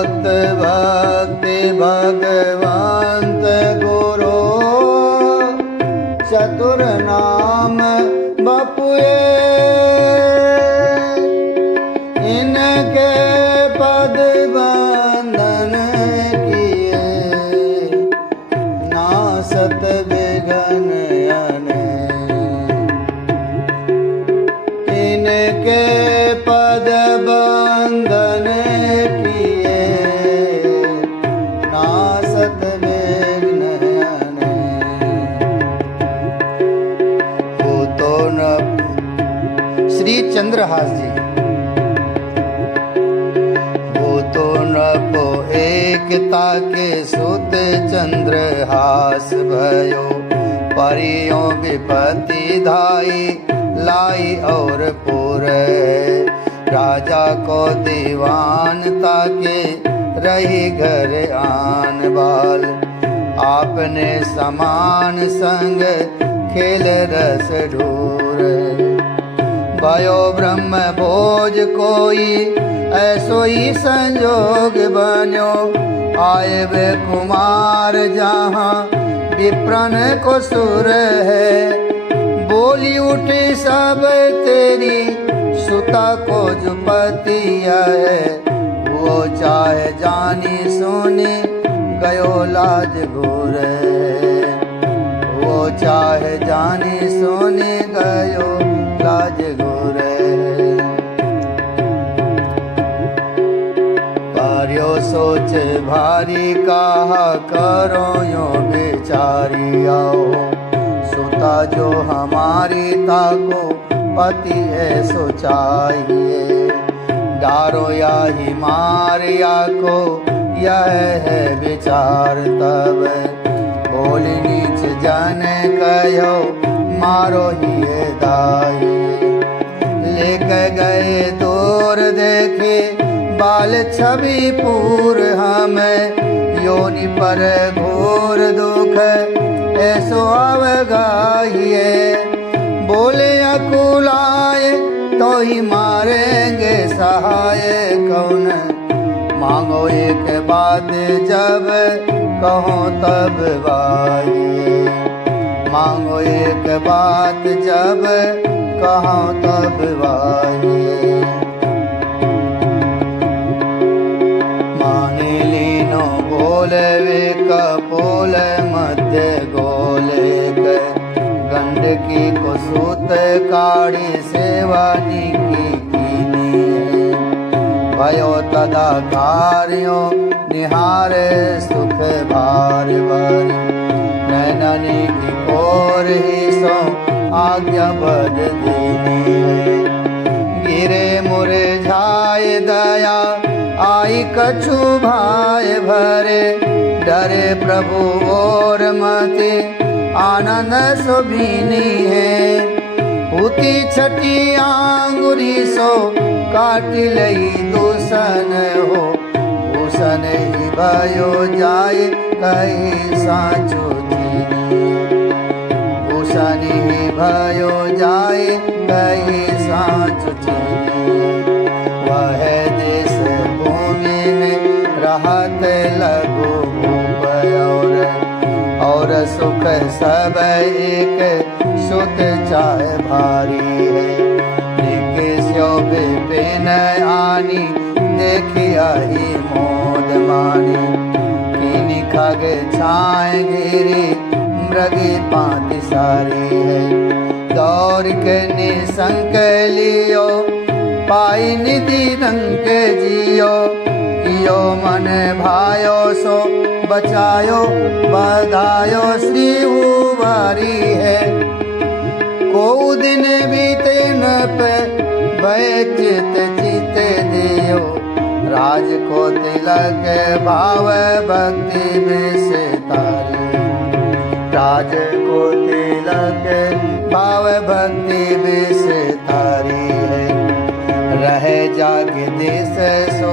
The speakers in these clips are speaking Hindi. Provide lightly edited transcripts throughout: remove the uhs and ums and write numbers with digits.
भक्त भक्ति भगवंत गुरु चतुर नाम बपुए इनके पद बंधन किए नासत विघ्न इनके पद बंधन किए नासत विघ्न वो तो न श्री चंद्रहास जी वो तो नपो एकता के सुत चंद्रहास भयो परियों विपत्ति धाई लाई और पूरे राजा को दीवानता के रही घर आन बाल आपने समान संग खेल रस ढूर भयो ब्रह्म भोज कोई ऐसो ही संयोग बन्यो आए वे कुमार जहाँ विप्रन को सुर है बोली उठी सब तेरी सुता को जो पतिया है वो चाहे जानी सोनी गयो लाज घूर वो चाहे जानी सोनी गयो लाज घूर पारियो सोच भारी कहा करो यो बेचारी आओ सुता जो हमारी ताको पति ऐसो चाहिए डारो या ही मार या को यह है विचार तब बोली नीच जन कहो मारो ही दाई लेके गए दूर देखे बाल छवि पूर हमें योनि पर घोर दुख ऐसो अवगाहिए बोले अकुलाए तो ही मारेंगे सहाय कौन मांगो एक बात जब कहो तब वाहिए मांगो एक बात जब कहो तब वाहिए मांगे लीनो बोले वे कपोल मध्य गोले गंडकी को सूत काढ़ी सेवानी की भयो तदा कार्यों निहारे सुख भार भरी नैननी की कोर ही सो आज्ञा बद दीनी गिरे मुरझाए दया आई कछु भाई भरे डरे प्रभु और मते आनंद सुभीनी है उती छठी आंगुरी सो काट लई दूषण हो भूषण ही भयो जाए कहीं साचो भूषण ही भयो जाए कहीं साचो वह देश भूमि में रहत लगो भूप और सुख सब एक सुत चाहे भारी है निकेश्यो विपिन आनी देखिया ही मोद मानी कीनी खग छाए गिरी मृगी पांति सारी है दौड़ के निसंक लियो पाई निधि रंग जियो कियो मन भायो सो बचायो बधायो श्री उबारी है को दिन बीते न पे बैचित जीते दियो राज को तिलक भाव भक्ति में से तारी राज को तिलक भाव भक्ति में से तारी है रहे जागे देश सो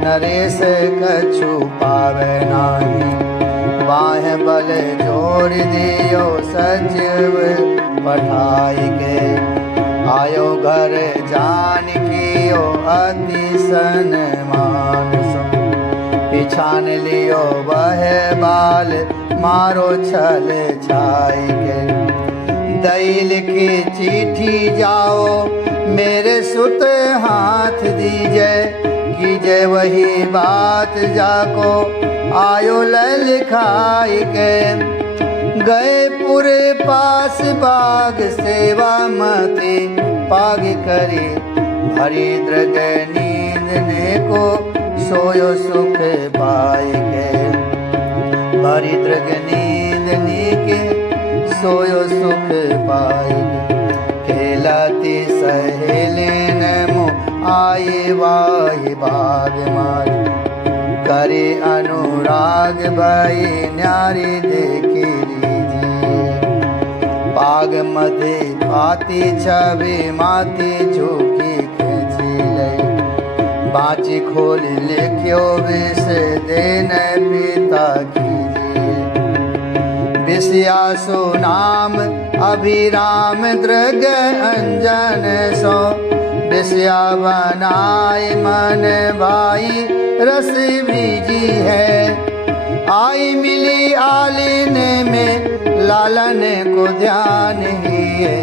नरेश कछु पावे नाही बाह बल जोड़ दियो सचिव पठाई के आयो घर जान कियो अति सन्मान सो छान लियो वह बाल मारो छल छाई के। दई लिखी चिट्ठी जाओ मेरे सुत हाथ दीजे, कीजे वही बात जाको आयो ले लिखाई के। गए पूरे पास बाग सेवा मते पाग करे, भरी दृग नींद ने को सोयो सुख पाए के। भरी दृग नींद ने के सोयो सुख पाए के। खेलाती सहेलेन मुँह आए वाही बाग मारी, करे अनुराग भाई न्यारी देखी लीजिए। बाग मध्य पाती छवि माती झुकी खींची लई, बाची खोल लिख्यो विष देन पिता कीजिए। विषयासु नाम अभिराम दृग अंजन सो, विषया बनाए मन भाई रस बीजी है। आई मिली आलिन में लालन को ध्यान ही है,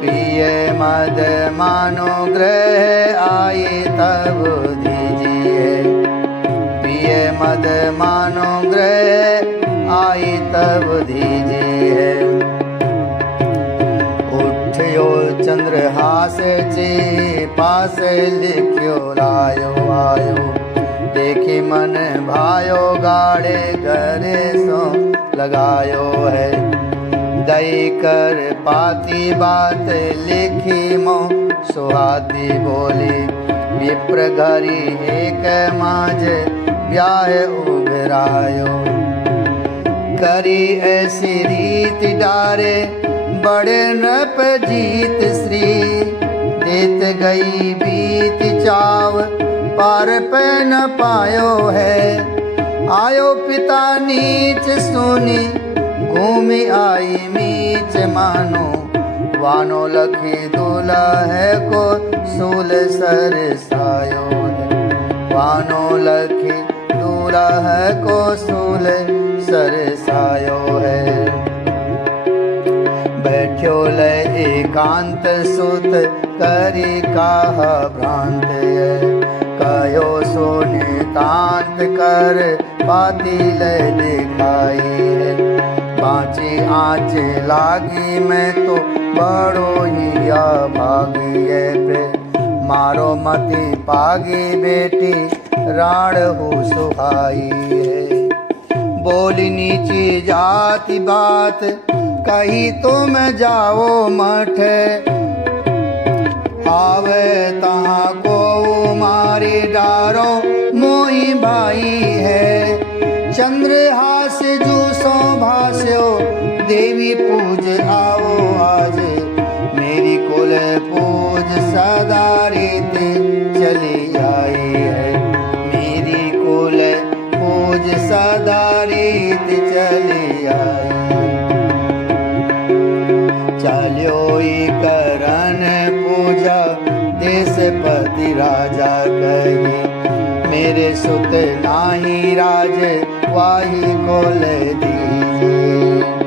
पिए मद मानो ग्रह आई तब दीजिए। पिए मद मानो ग्रह आई तब दीजिए। उठ्यो चंद्रहास चे पास लिख्यो लायो आयो, देखी मन भायो गाड़े गरे सो लगायो है। दई कर पाती बात लिखी मो सुहाती बोली, विप्र घरी एक माज ब्याह उभरायो। करी ऐसी रीत डारे बड़े नप जीत श्री, देत गई बीत चाव पार पे न पायो है। आयो पिता नीच सुनी घूमी आई मीच मानो, वानो लखी दूल्हा है को सूल सर सायो है। वानो लखी दूल्हा है को सूल सर सायो है। बैठ्यो ले एकांत सुत करी काहा भ्रांत है, कयो सो नितांत कर पाती ले दिखाई है। बाँची आँच लागी मैं तो बड़ो ही अभागी है पे, मारो मती पागी बेटी राण हो सुहाई है। बोली नीची जाति बात कही तो मैं जाओ मठ, आवे तहाँ को मारी डारो मोही भाई है। चंद्रहास जूसो भास्यो देवी पूज आओ आज, मेरी कुल पूज सदा रीत चली आई है। मेरी कुल पूज सदा रीत चली आई। चलियो करन पूजा देशपति राजा कही, मेरे सुत नाही राज वाही को ले दीजिए।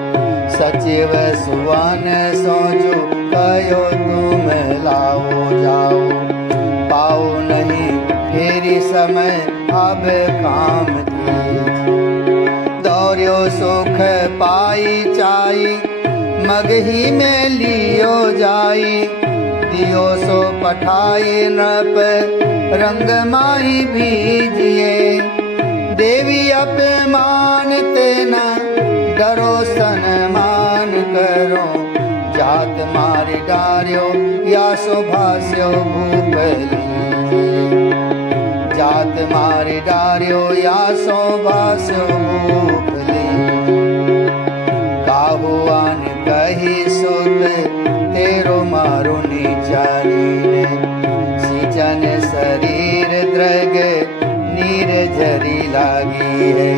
सचिव सुवन सोचो कयो तुम लाओ जाओ, पाओ नहीं फेरी समय अब काम कीजिए। दौड़ियो सुख पाई चाई मगही में लियो जाई, दियो सो पठाई नप रंग माही भीजिए। देवी अपमान तेना डरो सन्मान करो, जात मारी डार्यो या सुभास्यो भूप लीजिए। जात मारी डार्यो या सुभास्यो भूप लीजिए। काहुआन कही सुत तेरो मारो नीचारी, सीजन शरीर द्रग नीर झरी लागी है।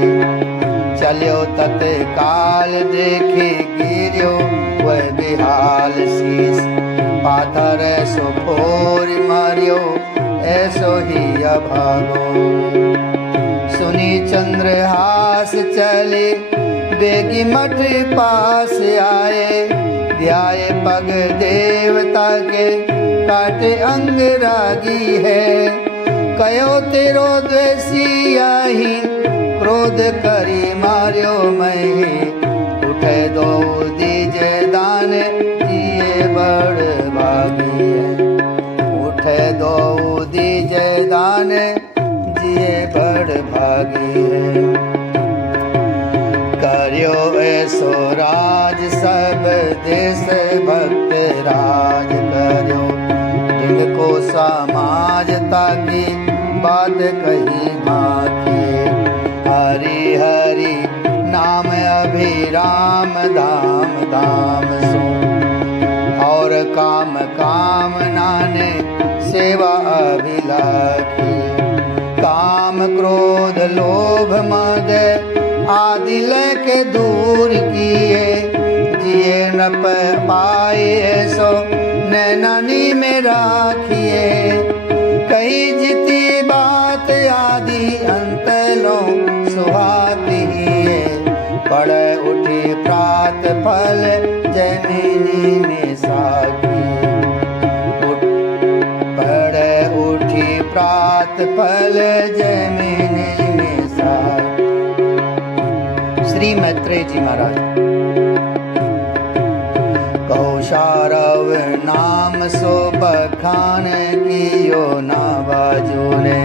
चलियो तत्काल देखे गिरियो वह बेहाल शीस, पाथर सुफोर मारियो ऐसो ही अभागो। सुनी चंद्रहास चले बेगी मठ पास आए, ध्याए पग देवता के काटे अंग रागी है। कयो तेरो द्वेषी आही, क्रोध करी मार्यो मही। उठे दो दीजे दान, जिए बड़ भागी है। उठे दो दीजे दान, जिए बड़ भागी है। कर्यो ऐसो राज सब देश भक्त राज कर्यो। जिनको समाज ताकी बात कही बाकी। हरि हरि नाम अभिराम धाम धाम सो। और काम कामना ने सेवा अभिलाखी। काम क्रोध लोभ मद आदि लेके दूर किए। जिए न पाए सो नैनानी में राखिए। कही जिती बात आदि अंत लो सुहाती है। पड़ उठी प्रात फल जैमिनी में साखी। पड़ उठी प्रात फल जैमिनी में साखी। श्री मैत्रेय जी महाराज। कौशारव नाम सो बखान कियो ना बाजू ने।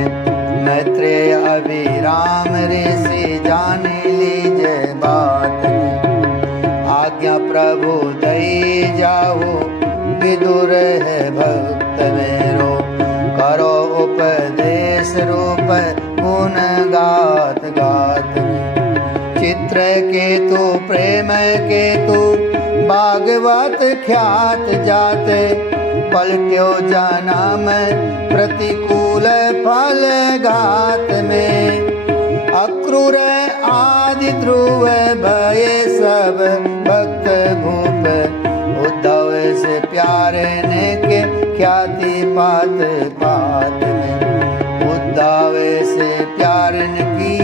मैत्रेय अभिराम ऋषि जान लीजे बात ने। आज्ञा प्रभु दई जाओ, विदुर है भक्त मेरो। करो उपदेश रूप गुण गात गात ने। चित्र केतु प्रेम केतु भागवत ख्यात जाते। पलट्यो जन्म प्रतिकूल फल घात में। अक्रूर आदि ध्रुव भय सब भक्त भूप। उद्धव से प्यारे ने के ख्याति पात पात में। उद्धव से प्यार की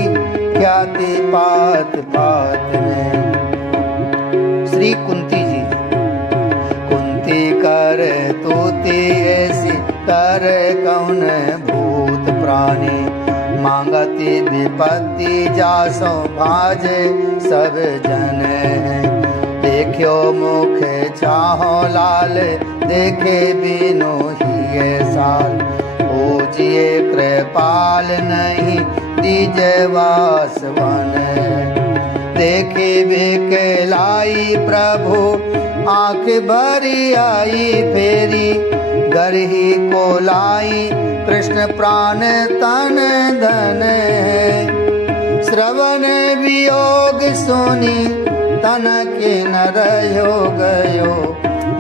ख्याति पात पात में। श्री कुंती जी। कुंती कर तोते ऐसी कर कौन भूत प्राणी। मांगती विपत्ति जासो भाजे सब जन। देखो मुख चाहो लाल, देखे बिनु ही साल। पूजिए कृपाल नहीं दीजे वासवन। देखे बिकलाई प्रभु आंख भरी आई फेरी। गरही को लाई कृष्ण प्राण तन धन। श्रवण वियोग सुनी तन के न रहो गयो।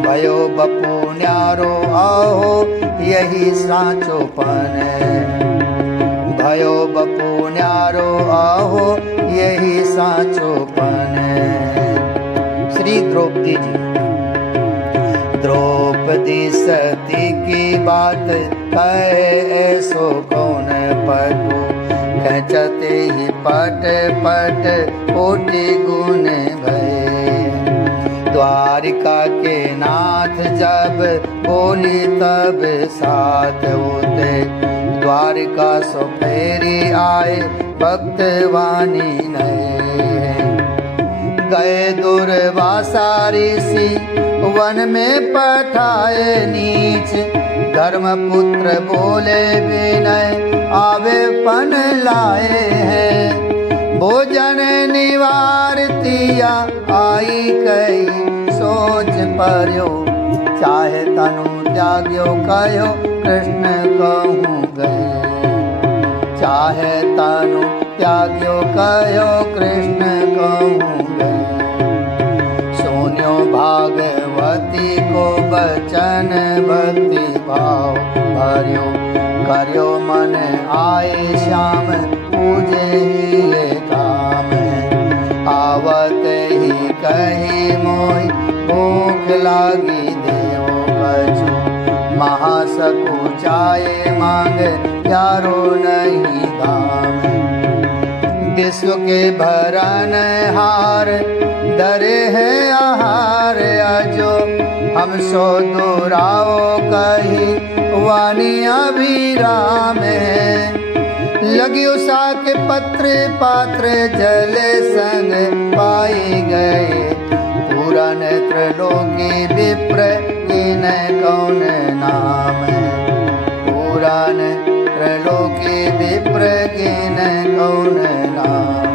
भयो बपू न्यारो आओ यही साचोपन। भयो बपू न्यारो आहो यही साचोपन। श्री द्रौपदी जी। द्रौपदी सती की बात कहे ऐसो कौन पटु। खचते ही पट पट कोटि गुण भय। द्वारिका के नाथ जब बोली तब साथ होते। द्वारिका सो फेरी आए भक्तवानी नए। गए दुर्वासा ऋषि वन में पठाए नीच। धर्मपुत्र बोले विनय आवे पन लाए हैं। भोजन निवारतिया आई कई सोच पर्यो। चाहे तनु त्याग्यो कहो कृष्ण कहूँ गए। चाहे तनु त्याग्यो कहो कृष्ण कहूँ गए। सुन्यो भागवती को बचन भक्ति भाव भर्यो। कर्यो मन आए श्याम पूजे ही ये काम। आवत ही कही मोहि भूख लागी देव कछु। महासकुचाए मांग यारो नहीं दाम। विश्व के भरन हार दरे है आहार अजो हम सो दोराओ कही वाणी अभिराम है। लगियो साके पत्र पात्र जल संग पाई गए पुराण त्रलोकी विप्र किन कौन नाम है। पुराण त्रलोकी विप्र किन कौन नाम।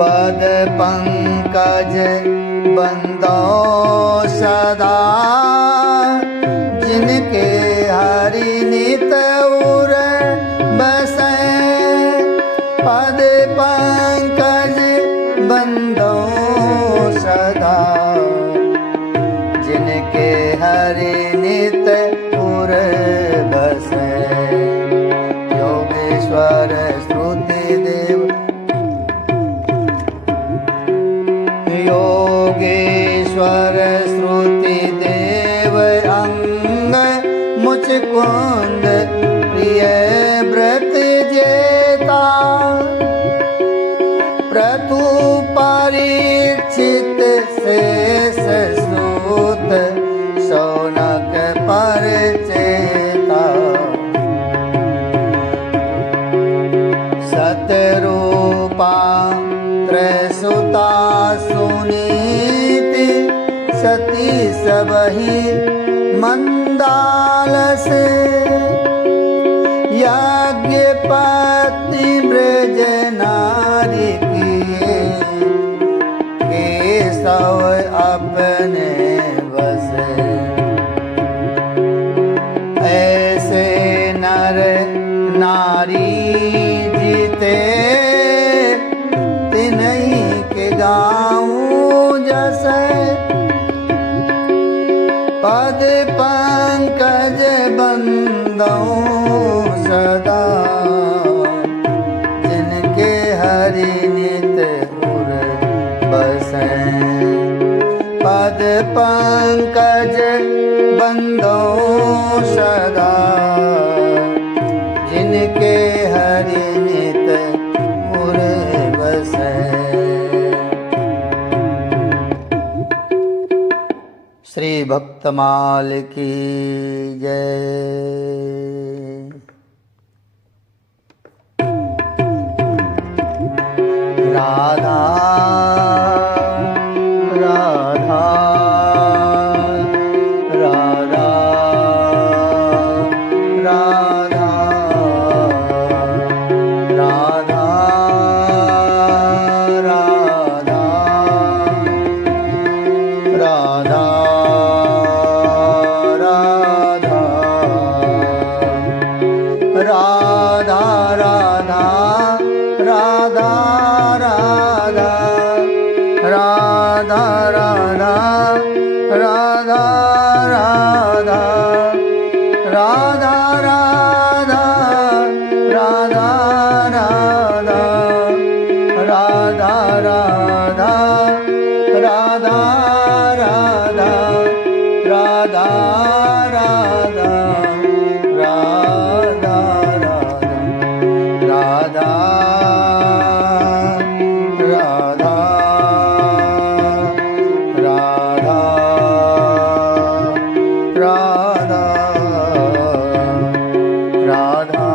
पद पंकज बंदो सदा जिनके हरि नित उर बसै। पद पंकज बंदो सदा जिनके हरि नित उर बसै। योगेश्वर श्रुति देव योगेश्वर श्रुति देव अंग मुचकुंद प्रिय व्रत जेता। प्रतु परीक्षित शेष सूत शौनक परचेता। सतरूपा त्रसुता सुनीति सती सबहि मंदालस। यज्ञ पति ब्रज नारी किए केशव अपने बस। ऐसे नर नारी जीते तिन्हीं के गाँव जैसे। पद पंकज बंदो सदा जिनके हरि नित उर बसै। पद पंकज बंदो सदा जिनके हरि नित उर बसै। श्री भक्तमाल की जय। राधा राधा राधा राधा राधा राधा राधा राधा